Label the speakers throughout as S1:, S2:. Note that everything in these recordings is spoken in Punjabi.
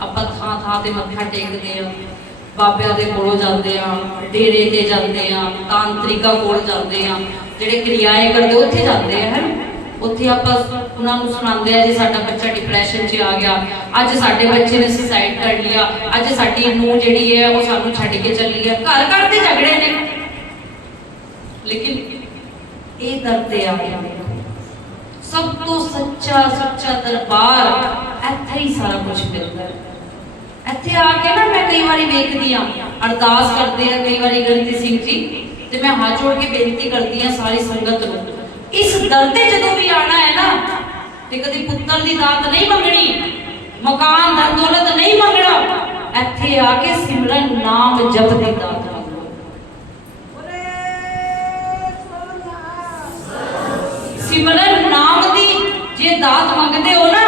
S1: ਆਪਾਂ ਥਾਂ ਥਾਂ ਤੇ ਮੱਥਾ ਟੇਕਦੇ ਆ ਬਾਬਿਆਂ ਦੇ ਕੋਲੋਂ ਜਾਂਦੇ ਆ ਡੇਰੇ ਤੇ ਜਾਂਦੇ ਆ ਤਾਂਤਰਿਕਾਂ ਕੋਲ ਜਾਂਦੇ ਆ ਜਿਹੜੇ ਕਿਰਿਆਏ ਕਰਦੇ ਉੱਥੇ ਜਾਂਦੇ ਆ, ਹਨ? ਉੱਥੇ ਆਪਾਂ ਉਹਨਾਂ ਨੂੰ ਸੁਣਾਉਂਦੇ ਆ ਜੀ ਸਾਡਾ ਬੱਚਾ ਡਿਪਰੈਸ਼ਨ 'ਚ ਆ ਗਿਆ, ਅੱਜ ਸਾਡੇ ਬੱਚੇ ਨੇ ਸੁਸਾਈਡ ਕਰ ਲਿਆ, ਅੱਜ ਸਾਡੀ ਨੂੰ ਜਿਹੜੀ ਹੈ ਉਹ ਸਾਨੂੰ ਛੱਡ ਕੇ ਚੱਲੀ ਹੈ, ਘਰ ਘਰ ਤੇ ਝਗੜੇ ਨੇ। ਲੇਕਿਨ ਇਹ ਦਰਦ ਆ। ਗਿਆ ਸਭ ਤੋਂ ਸੱਚਾ ਸੱਚਾ ਦਰਬਾਰ, ਇੱਥੇ ਹੀ ਸਾਰਾ ਕੁਝ ਮਿਲਦਾ ਹੈ। ਇੱਥੇ ਆ ਕੇ ਨਾ ਮੈਂ ਕਈ ਵਾਰੀ ਵੇਖਦੀ ਆ ਅਰਦਾਸ ਕਰਦੇ ਆ, ਕਈ ਵਾਰੀ ਗਰਤੀ ਸਿੰਘ ਜੀ, ਤੇ ਮੈਂ ਹੱਥ ਜੋੜ ਕੇ ਬੇਨਤੀ ਕਰਦੀ ਆ ਸਾਰੀ ਸੰਗਤ ਨੂੰ, ਇਸ ਦਰ ਤੇ ਜਦੋਂ ਵੀ ਆਣਾ ਹੈ ਨਾ, ਤੇ ਕਦੀ ਪੁੱਤਰ ਦੀ ਦਾਤ ਨਹੀਂ ਮੰਗਣੀ, ਮਕਾਨ ਧਨ ਦੌਲਤ ਨਹੀਂ ਮੰਗਣਾ, ਇੱਥੇ ਆ ਕੇ ਸਿਮਰਨ ਨਾਮ ਜਪ ਦੀ ਦਾਤ ਮੰਗੋ। ਸਿਮਰਨ ਨਾਮ ਦੀ ਜੇ ਦਾਤ ਮੰਗਦੇ ਹੋ ਨਾ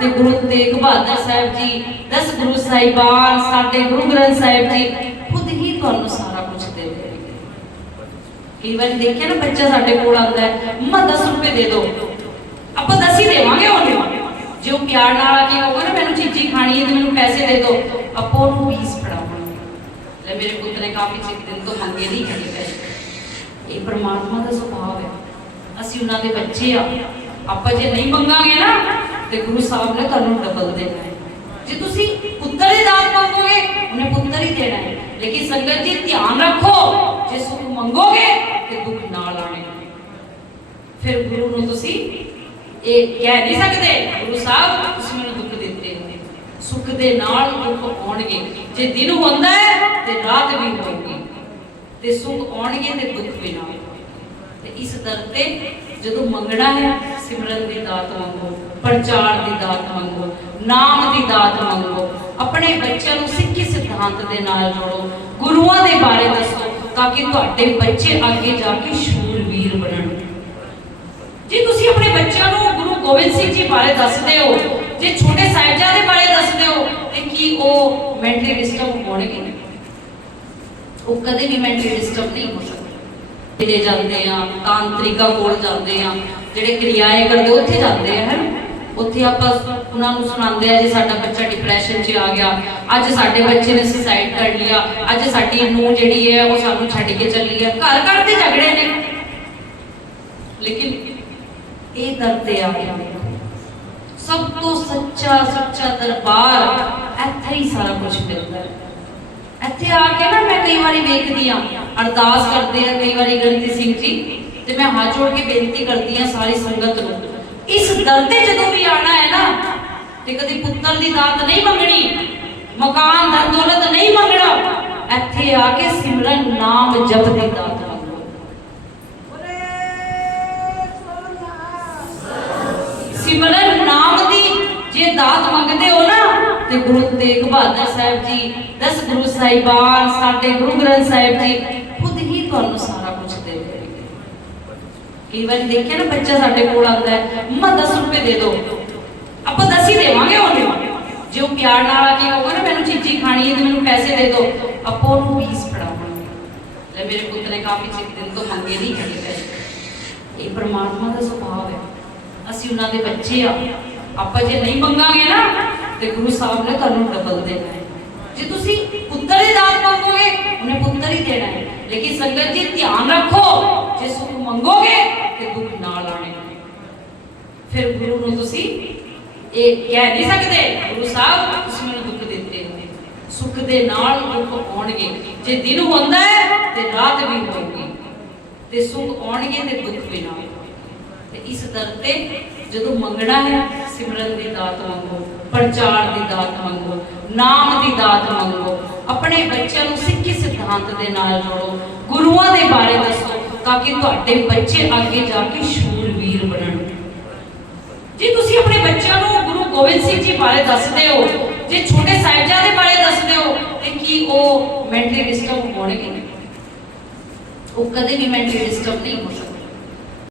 S1: ਤੇ ਗੁਰੂ ਤੇਗ ਬਹਾਦਰ ਸਾਹਿਬ ਜੀ, ਦਸ ਗੁਰੂ ਸਾਹਿਬਾਨ, ਸਾਡੇ ਗੁਰੂ ਗ੍ਰੰਥ ਸਾਹਿਬ ਜੀ, ਖੁਦ ਹੀ ਤੁਹਾਨੂੰ ਸਾਰਾ ਕੁਝ ਦੇ ਦੇਣਗੇ ਕਈ ਦੇਖਿਆ ਨਾ ਬੱਚਾ ਸਾਡੇ ਕੋਲ ਆਉਂਦਾ ਹੈ, ਮੰਮਾ 10 ਰੁਪਏ ਦੇ ਦਿਓ। ਆਪਾਂ 10 ਹੀ ਦੇਵਾਂਗੇ ਉਹਨੂੰ। ਜੇ ਉਹ ਪਿਆਰ ਨਾਲ ਆ ਕੇ ਕਹੂਗਾ ਨਾ, ਮੈਨੂੰ ਚੀਜ਼ੀ ਖਾਣੀ ਹੈ ਤੇ ਮੈਨੂੰ ਪੈਸੇ ਦੇ ਦਿਓ, ਆਪਾਂ ਉਹਨੂੰ 20 ਫੜਾਵਾਂਗੇ। ਲੈ ਮੇਰੇ ਪੁੱਤ ਨੇ ਕਾਫੀ ਚਿਰ ਦਿਨ ਤੋਂ ਮੰਗੇ ਨਹੀਂ ਹੈਗੇ ਪੈਸੇ। ਇਹ ਪਰਮਾਤਮਾ ਦਾ ਸੁਭਾਅ ਹੈ। ਅਸੀਂ ਉਹਨਾਂ ਦੇ ਬੱਚੇ ਆ। ਆਪਾਂ ਜੇ ਨਹੀਂ ਮੰਗਾਂਗੇ ਨਾ ਤੇ ਗੁਰੂ ਸਾਹਿਬ ਨੇ ਤੁਹਾਨੂੰ ਡਬਲ ਦੇਣਾ ਹੈ। ਜੇ ਤੁਸੀਂ ਪੁੱਤਰ ਦੀ ਦਾਤ ਮੰਗੋਗੇ, ਉਹਨੇ ਪੁੱਤਰ ਹੀ ਦੇਣਾ ਹੈ। ਲੇਕਿਨ ਸੰਗਤ ਜੀ, ਧਿਆਨ ਰੱਖੋ, ਜੇ ਸੁਖ ਮੰਗੋਗੇ, ਤੇ ਦੁੱਖ ਨਾਲ ਆਣਗੇ ਫਿਰ ਗੁਰੂ ਨੂੰ ਤੁਸੀਂ ਇਹ ਕਹਿ ਨਹੀਂ ਸਕਦੇ, ਗੁਰੂ ਸਾਹਿਬ, ਤੁਸੀਂ ਮੈਨੂੰ ਦੁੱਖ ਦਿੱਤੇ ਨੇ। ਸੁੱਖ ਦੇ ਨਾਲ ਦੁੱਖ ਆਉਣਗੇ। ਜੇ ਦਿਨ ਹੁੰਦਾ ਹੈ, ਤੇ ਰਾਤ ਵੀ ਹੋਏਗੀ। ਤੇ ਸੁੱਖ ਆਉਣਗੇ ਤੇ ਦੁੱਖ ਵੀ ਨਾਲ ਤੇ ਇਸ ਦਰ ਤੇ ਜਦੋਂ ਮੰਗਣਾ ਹੈ, ਸਿਮਰਨ ਦੀ ਦਾਤ ਮੰਗੋ ਪ੍ਰਚਾਰ ਦੀ ਦਾਤ ਮੰਗੋ, ਨਾਮ ਦੀ ਦਾਤ ਮੰਗੋ, ਆਪਣੇ ਬੱਚਿਆਂ ਨੂੰ ਸਿੱਖੀ ਸਿਧਾਂਤ ਦੇ ਨਾਲ ਜੋੜੋ, ਗੁਰੂਆਂ ਦੇ ਬਾਰੇ ਦੱਸੋ, ਤਾਂ ਕਿ ਤੁਹਾਡੇ ਬੱਚੇ ਅੱਗੇ ਜਾ ਕੇ ਸ਼ੂਰਵੀਰ ਬਣਨ। ਜੇ ਤੁਸੀਂ ਆਪਣੇ ਬੱਚਿਆਂ ਨੂੰ ਗੁਰੂ ਗੋਬਿੰਦ ਸਿੰਘ ਜੀ ਬਾਰੇ ਦੱਸਦੇ ਹੋ, ਜੇ ਛੋਟੇ ਸਾਹਿਬਜ਼ਾਦੇ ਬਾਰੇ ਦੱਸਦੇ ਹੋ, ਤੇ ਕੀ ਉਹ ਮੈਂਟਲੀ ਡਿਸਟਰਬ ਹੋਣਗੇ? ਉਹ ਕਦੇ ਵੀ ਮੈਂਟਲੀ ਡਿਸਟਰਬ ਨਹੀਂ ਹੋ ਸਕਦੇ। ਜਿਹੜੇ ਜਾਂਦੇ ਆ, ਤਾਂਤਰਿਕਾਂ ਕੋਲ ਜਾਂਦੇ ਆ, ਜਿਹੜੇ ਕਿਰਿਆਏ ਕਰਦੇ ਉੱਥੇ ਜਾਂਦੇ ਆ, ਹਨ? ਉੱਥੇ ਆਪਾਂ ਉਹਨਾਂ ਨੂੰ ਸੁਣਾਉਂਦੇ ਆ ਜੀ ਸਾਡਾ ਬੱਚਾ ਡਿਪਰੈਸ਼ਨ 'ਚ ਆ ਗਿਆ, ਅੱਜ ਸਾਡੇ ਬੱਚੇ ਨੇ ਸੁਸਾਈਡ ਕਰ ਲਿਆ, ਅੱਜ ਸਾਡੀ ਨੂੰ ਜਿਹੜੀ ਹੈ ਉਹ ਸਾਨੂੰ ਛੱਡ ਕੇ ਚੱਲੀ ਹੈ, ਘਰ ਘਰ ਤੇ ਝਗੜੇ ਨੇ। ਲੇਕਿਨ ਇਹ ਦਰਦ ਆ ਗਿਆ। ਸਭ ਤੋਂ ਸੱਚਾ ਸੱਚਾ ਦਰਬਾਰ, ਇੱਥੇ ਹੀ ਸਾਰਾ ਕੁਝ ਮਿਲਦਾ ਹੈ। ਇੱਥੇ ਆ ਕੇ ਨਾ ਮੈਂ ਕਈ ਵਾਰੀ ਵੇਖਦੀ ਆ ਅਰਦਾਸ ਕਰਦੇ ਆ, ਕਈ ਵਾਰੀ ਗਰਤੀ ਸਿੰਘ ਜੀ, ਤੇ ਮੈਂ ਹੱਥ ਜੋੜ ਕੇ ਬੇਨਤੀ ਕਰਦੀ ਆ ਸਾਰੀ ਸੰਗਤ ਨੂੰ, ਇਸ ਦਰ ਤੇ ਜਦੋਂ ਵੀ ਆਣਾ ਹੈ ਨਾ, ਤੇ ਕਦੀ ਪੁੱਤਰ ਦੀ ਦਾਤ ਨਹੀਂ ਮੰਗਣੀ, ਮਕਾਨ ਧਨ ਦੌਲਤ ਨਹੀਂ ਮੰਗਣਾ, ਇੱਥੇ ਆ ਕੇ ਸਿਮਰਨ ਨਾਮ ਜਪ ਦੀ ਦਾਤ ਮੰਗੋ। ਸਿਮਰਨ ਨਾਮ ਦੀ ਜੇ ਦਾਤ ਮੰਗਦੇ ਹੋ ਨਾ, ਤੇ ਗੁਰੂ ਤੇਗ ਬਹਾਦਰ ਸਾਹਿਬ ਜੀ, ਦਸ ਗੁਰੂ ਸਾਹਿਬਾਨ, ਸਾਡੇ ਗੁਰੂ ਗ੍ਰੰਥ ਸਾਹਿਬ ਜੀ ਤੁਹਾਨੂੰ ਸਾਰਾ ਕੁਝ ਦੇ ਦੇਣਗੇ। ਕਈ ਦੇਖਿਆ ਨਾ ਬੱਚਾ ਸਾਡੇ ਕੋਲ ਆਉਂਦਾ ਹੈ, ਮੰਮਾ 10 ਰੁਪਏ ਦੇ ਦਿਓ। ਆਪਾਂ 10 ਹੀ ਦੇਵਾਂਗੇ ਉਹਨੂੰ। ਜੇ ਉਹ ਪਿਆਰ ਨਾਲ ਆ ਕੇ ਕਹੂਗਾ ਨਾ, ਮੈਨੂੰ ਚੀਜ਼ੀ ਖਾਣੀ ਹੈ ਤੇ ਮੈਨੂੰ ਪੈਸੇ ਦੇ ਦਿਓ, ਆਪਾਂ ਉਹਨੂੰ 20 ਫੜਾਵਾਂਗੇ। ਲੈ ਮੇਰੇ ਪੁੱਤ ਨੇ ਕਾਫੀ ਚਿਰ ਦਿਨ ਤੋਂ ਮੰਗੇ ਨਹੀਂ ਹੈਗੇ ਪੈਸੇ। ਇਹ ਪਰਮਾਤਮਾ ਦਾ ਸੁਭਾਅ ਹੈ। ਅਸੀਂ ਉਹਨਾਂ ਦੇ ਬੱਚੇ ਆ। ਆਪਾਂ ਜੇ ਨਹੀਂ ਮੰਗਾਂਗੇ ਨਾ, ਤੇ ਗੁਰੂ ਸਾਹਿਬ ਨੇ ਤੁਹਾਨੂੰ ਡਬਲ ਦੇਣਾ ਹੈ। ਜੇ ਤੁਸੀਂ ਦਾਤ ਮੰਗੋਗੇ ਉਹਨੇ ਪੁੱਤਰ ਹੀ ਦੇਣਾ ਹੈ ਲੇਕਿਨ ਸੰਗਤ ਜੀ ਧਿਆਨ ਰੱਖੋ ਜੇ ਮੰਗੋਗੇ ਤੇ ਦੁੱਖ ਨਾਲ ਆਣਗੇ ਫਿਰ ਗੁਰੂ ਨੂੰ ਤੁਸੀਂ ਇਹ ਕਹਿ ਨਹੀਂ ਸਕਦੇ ਗੁਰੂ ਸਾਹਿਬ ਤੁਸੀਂ ਮੈਨੂੰ ਦੁੱਖ ਦਿੱਤੇ ਨੇ ਸੁੱਖ ਦੇ ਨਾਲ ਦੁੱਖ ਆਉਣਗੇ ਜੇ ਦਿਨ ਹੁੰਦਾ ਹੈ ਤੇ ਰਾਤ ਵੀ ਹੋਏਗੀ ਤੇ ਸੁੱਖ ਆਉਣਗੇ ਤੇ ਦੁੱਖ ਵੀ ਨਾਲ ਤੇ ਇਸ ਦਰ ਤੇ ਜਦੋਂ ਮੰਗਣਾ ਹੈ ਸਿਮਰਨ ਦੀ ਦਾਤ ਮੰਗੋ ਪ੍ਰਚਾਰ ਦੀ ਦਾਤ ਮੰਗੋ ਨਾਮ ਦੀ ਦਾਤ ਮੰਗੋ ਆਪਣੇ ਬੱਚਿਆਂ ਨੂੰ ਸਿੱਖੀ ਸਿਧਾਂਤ ਦੇ ਨਾਲ ਜੋੜੋ। ਗੁਰੂਆਂ ਦੇ ਬਾਰੇ ਦੱਸੋ ਤਾਂ ਕਿ ਤੁਹਾਡੇ ਬੱਚੇ ਅੱਗੇ ਜਾ ਕੇ ਸ਼ੂਰਵੀਰ ਬਣਨ। ਜੇ ਤੁਸੀਂ ਆਪਣੇ ਬੱਚਿਆਂ ਨੂੰ ਗੁਰੂ ਗੋਬਿੰਦ ਸਿੰਘ ਜੀ ਬਾਰੇ ਦੱਸਦੇ ਹੋ, ਜੇ ਛੋਟੇ ਸਾਹਿਬਜ਼ਾਦੇ ਬਾਰੇ ਦੱਸਦੇ ਹੋ, ਤੇ ਕੀ ਉਹ ਮੈਂਟਲੀ ਡਿਸਟਰਬ ਹੋਣਗੇ? ਉਹ ਕਦੇ ਵੀ ਮੈਂਟਲੀ ਡਿਸਟਰਬ ਨਹੀਂ ਹੋ